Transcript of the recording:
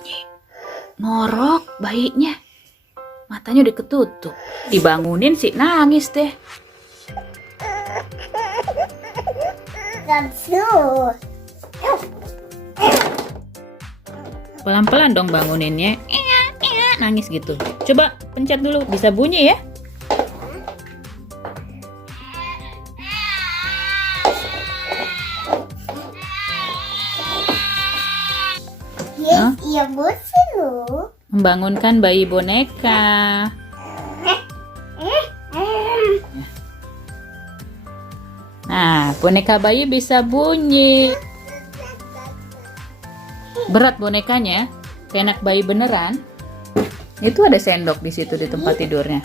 bunyi. Ngorok bayinya. Matanya udah ketutup. Dibangunin sih nangis deh. Pelan-pelan dong banguninnya. Nangis gitu. Coba pencet dulu, bisa bunyi ya? Yes, iya bosan loh. Membangunkan bayi boneka. Nah, boneka bayi bisa bunyi. Berat bonekanya, kayak anak bayi beneran. Itu ada sendok di situ di tempat tidurnya.